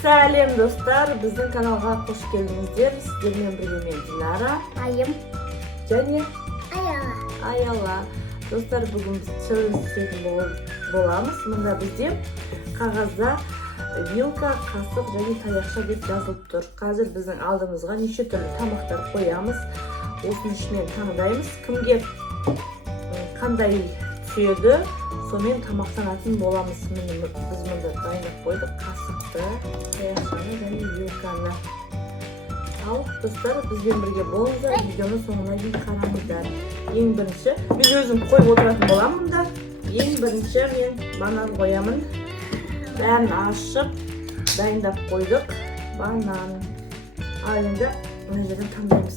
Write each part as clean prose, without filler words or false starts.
Сәлем достар, біздің каналға қош келдіңіздер. Сіздермен бірге мен Динара, Айым және Аяла. Достар, бүгін біз челлендж істейтін боламыз. Мұнда бізде қағазда Вилка, Қасық және Таяқша деп жазылып тұр. Қазір біздің алдымызға неше түрлі тамақтар қоямыз. Осының ішінен таңдаймыз. Кімге қандай түседі, сонымен тамақтанатын боламыз. Біз мұнда дайындап қойдық. Қасықты, Таяқшаны және Вилканы. Ал, достар, бізбен бірге болыңыздар, видеоны соңына дейін қараңыздар. Ең бірінші, мен өзім қойып отыратын боламын мұнда. Ең бірінші мен банан қоямын. Бәрін ашып, дайындап қойдық. Банан. Ал енді мына жерден таңдаймыз.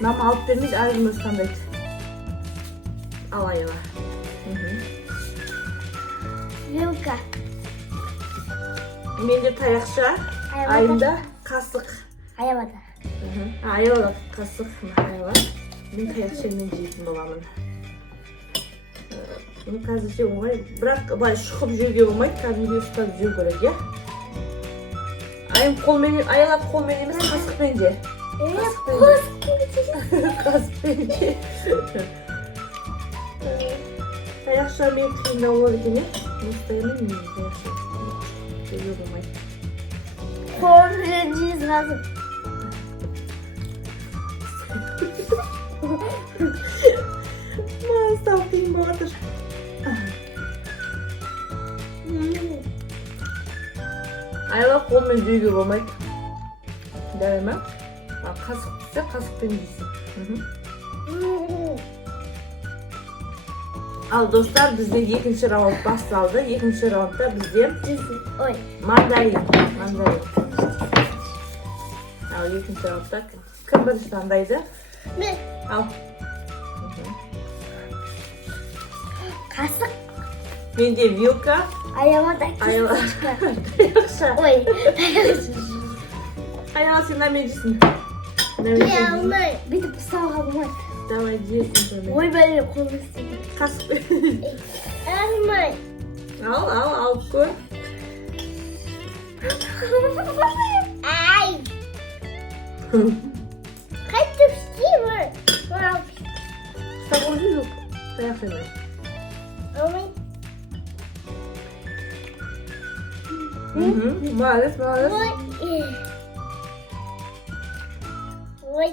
Мама алып бермейді, айым өзі таңдайды. Ал Аяла. Вилка. Менде Таяқша, айымда Қасық. Аялада. Аяла Қасық, Аяла. Мен Таяқшамен жейтін боламын. Bunu қазірше оңай, бірақ былай шұқып жеуге болмайды, кәдімгі ұстап жеу керек, иә? Аяла қолмен емес, қасықпен же. Қасықпен же. Таяқша мен қиындау болады екен, иә? Мұстаймен мен Таяқша жеуге болмайды. Қолмен жейіз қазір. Мастау қиын болады. Аяла қолмен жеуге болмайды. Дәл ме? Қасық түссе, қасықпен жейсің. Ал достар, бізде екінші раунд басталды. Екінші раундта бізде мандарин. Ал екінші раундта кім бірінші таңдайды? Мен. Ал. Қасық. Менде Вилка. Аялада Таяқша. Ой, Таяқша. Аяла, сен намен жейсің. Мен алмай. Бүйтіп ұстауға болмайды. Давай, жейсің. Ой, бәле қолым істейді. Қасықпен. Алмай. Ал, көр. Ай. Қайтып істеймін. Ұстап олжы жоқ. Таяқшамен. Алмай. Молодец. Ой.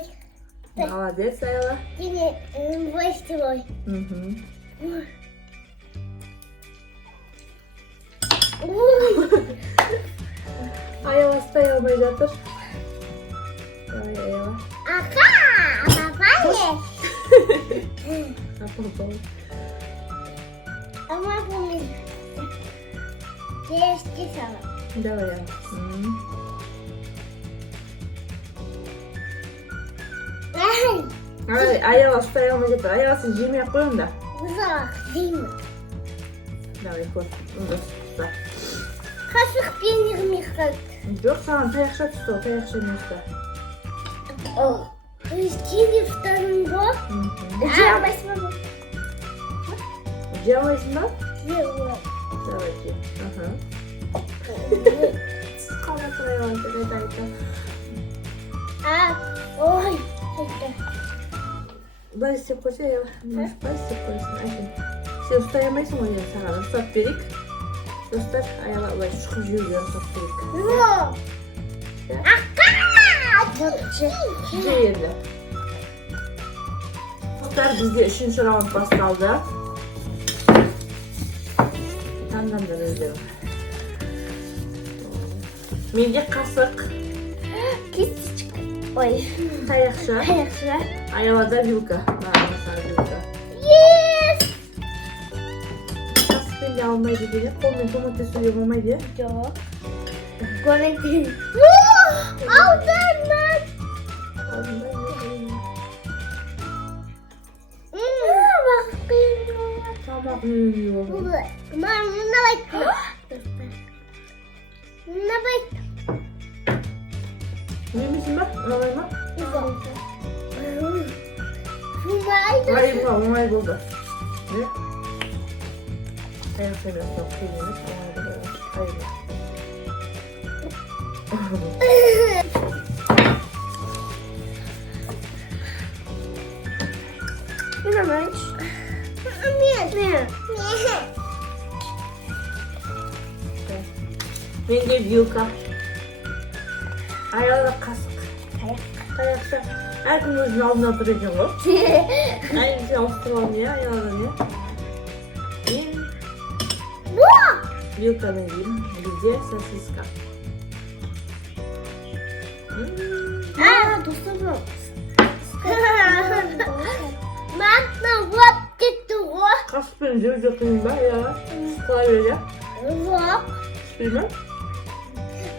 Молодец, Аяла. Сені ой. Аяла ұстай алмай жатыр. Давай, Аяла. Ақа, папа не? Ама помню. Тесте сала. Давай, Аяла ұстай алмай жатыр. Аяла, сен жемей-ақ қой онда. Ұзақ деймін. Давай, көр. Ұста. Қасық пенірме қақ. Жоқ, саған Таяқша түсті, Таяқшамен ұста. Сені ұстаның ба? Жамайсың ба? Жамайсың ба? Жамай. Давай, же. Қаласың, Аяла, қайта. Ой, қайта. Былай істеп қойса, Аяла. Былай істеп қойсын, әжем. Сен ұстай алмайсың ғой, саған ұстап берейік. Достар, Аяла былай шұқып жеуге ұстап берейік. Же енді. Достар, бізде үшінші раунд басталды. Таңдаңдар өздері. Менде Қасық. Кисточка. Ой. Таяқша. Аялада Вилка. Вилка. Yes! Қасықпен де алмайды екен, қолмен көмектесуге болмайды, е? Жоқ. Көмектесін. Алдырман! Тамақ үйіне болды. Мына байт. Мына байт. Немесің ба? Оңай ма? Жумайды. Оңай болды. Не? Таяқшамен ұстап қиын емес, оңай болды. Bilmemiş. Ne? Menga Вилка. Ayolda Қасық. Таяқша. Әркім өзінің алдына тұр екен ғой. Әйел сен ауыстырып алдың ya ayoldan ya. Вилканың деймін. Бізде сосиска. Dostum. Мантна вот кетті ғой. Қасықпен жеу қиын ба ya? Қалай береді? Жоқ. Піспей ма?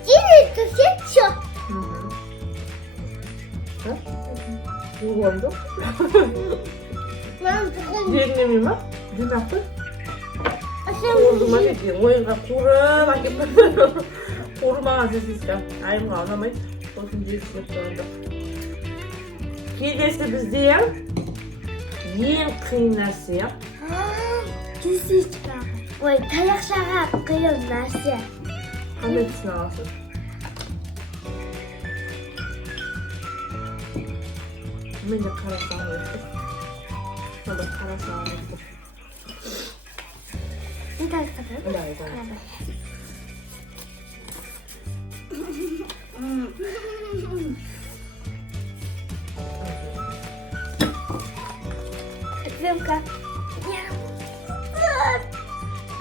Директор кетші. Уғылам жоқ. Мен тұқым. Жерінемей ма? Жинақ қой. Қуырдың ма кеткен? Ойынға қуырып әкеп. Қуырмаған сосиска. Айымға ұнамайды. Сосын жесіп тұрады. Келесі бізде ең қиын нәрсе. Сосиска. Ой, таяқшаға қиын нәрсе. Қандай түсін аласың? Мен де қара сағын өттім. Мада қара сағын өттім. Не таяқтың? Да. Вилка.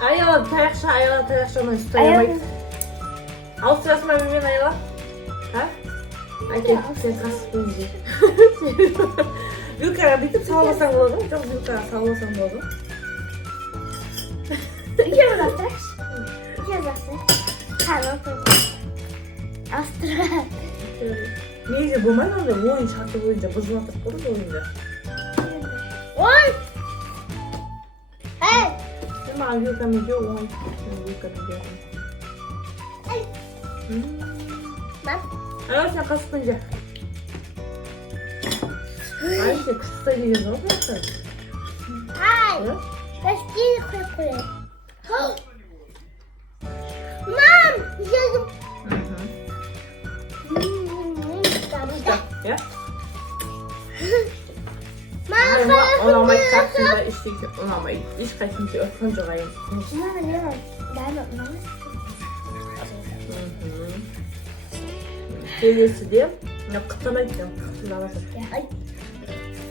Ayala tayakşa mı isteyemeyiz? Alt sırası mı bebeğin ayala? Ha? Ayten sen kasıp önce. Vilka'ya bitip sağlasan olur mu? Çok Vilka'ya sağlasan olur mu? İki uzaktaş. İki uzaktaş. Kanatı. Astra. Neyse bu ben öyle oyun şartı boyunca bozulatıp durur oyunda. Oy! Hey! Ama Vilka'nın diyor oyun. Vilka'nın diyor. Ben? Ayala sen kasıp önce. Ayşe kısa gidiyorsun o kadar. Hayır. Başka koy. Mam! Yedim. Ya? Mama! Olamayız kaçında işte olamayız. İş kaçınca öpünce gayet. Mama ne var? Ben de Kelesi de kıtamaydı.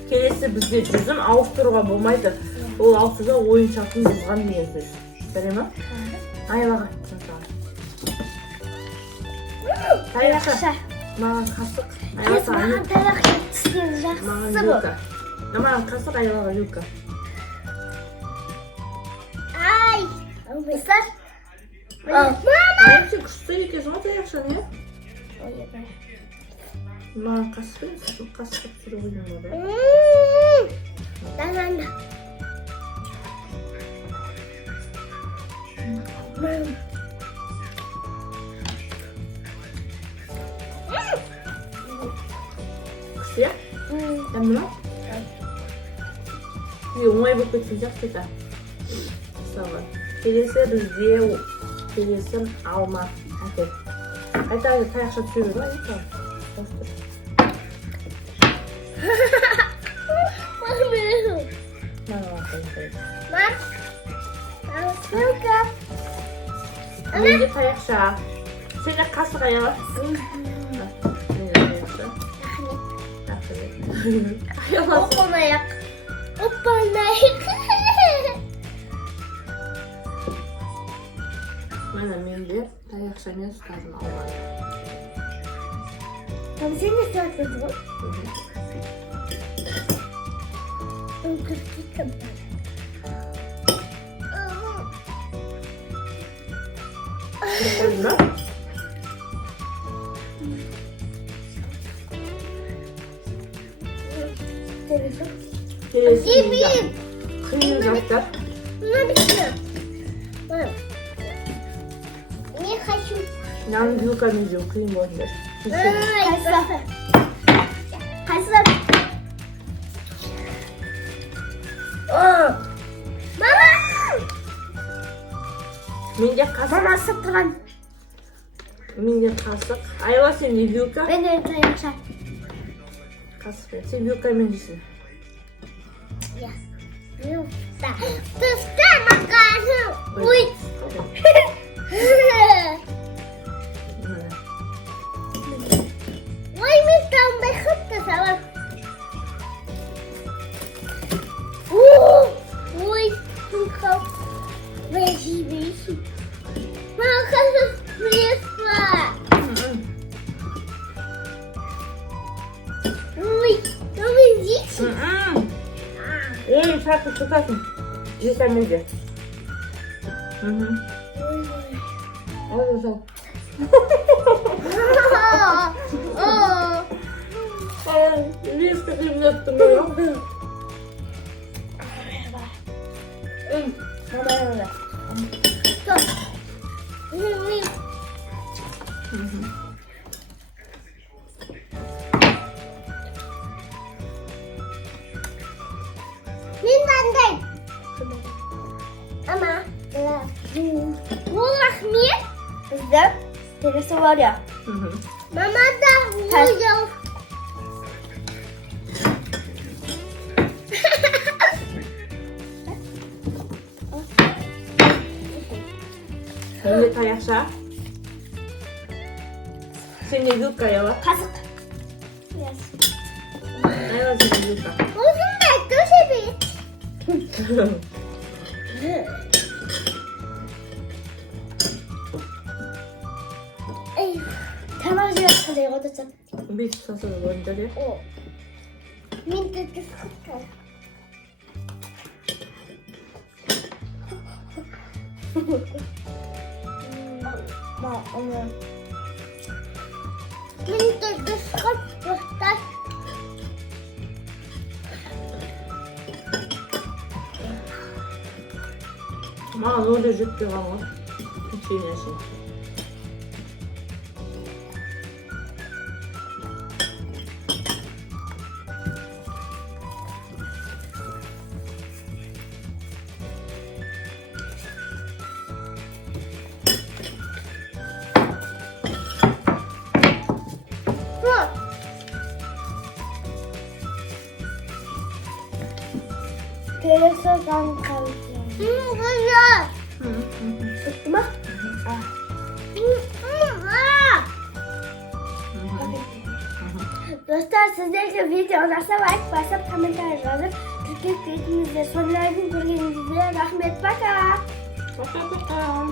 Kelesi bizde жүзім ауыстыруға болмайды. Ол ауыстырса ойыншақтың бұзған деген сөз. Біле ме? Айлаға. Таяқша. Маған қасық. Маған таяқ түскен Маған жақсы Вилка. Маған қасық, айлаға Вилка. Ай! Мысар? Мама! Сен күшті екенсің ғой таяқшаны, иә? Маған қасықпен қасық түсіріп ойнамады. Анда. Күшті, иә? Дәмді ма? Оңай болып кеткен сияқты екен. Мысалы, келесі бізде алма. Әкел. Айта таяқша түсіреді ма? Мам. Вилка. Менде таяқша. Сенде қасық аяла. Опанаяқ. Опанаяқ. Mana menде таяқшамен ұстазым алған. Сен не істеп ғой? Қойдың ба? Келесі қиын заттар. Не хочу. Наны Вилкамен жеу қиын болды. Қайсы? Мама! Менде қасық. Мама ысып тұрған. Менде қасық. Айла сенде вилка. Ben de tayakşa. Қасықпен. Сен вилкамен жейсің. Ya. Yoksa. Tüste makarna. Uy. Uy mi tam bakıp da sabah. Uy. Kap. Veci. Makarna. Mesla. Uy. Tamam yiyeceksin. Ey şarkı tutasın. Жесем неде. Al al. Лиска хлебнет моя. Mindanday. Ama bu Ahmet bizde birisi var ya. Mama da vuruyor. Sen de tayakşa. Sen de vилка yala. Kasık. Ayla sen de vилка. Uzun da köşe Tamam kalıyor o da sen. Bir sasını gönderiyor. O. Min de kıskıklar. Ma onu. Min de kıskıklar. Mağaz orada jüt bir ama. Hiç yemesin. Telefondan kalıyor. Güzel. Tuttu mu? Dostlar sizlerce video nasıl like basıp komentar yazıp Türkiye kıyıtınızda sonlarını görgenizde rahmet baka. Пока-пока.